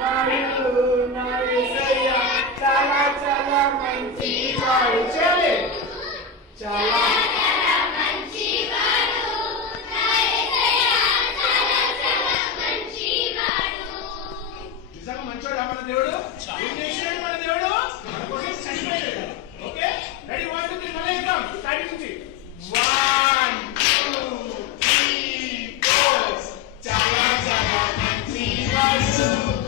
వాడు నా యేసయ్య చాలా చాలా మంచివాడు. చేయాలి చాలా నిజంగా మంచివాడు మన దేవుడు. ఏం చేసాడు మన దేవుడు? మన కోసం చనిపోయాడు. ఓకే రెడీ 1 2 3 మళ్ళీ ఎగ్జామ్ స్టార్టింగ్ నుంచి 1 2 3 4 చాలా చాలా మంచివాడు.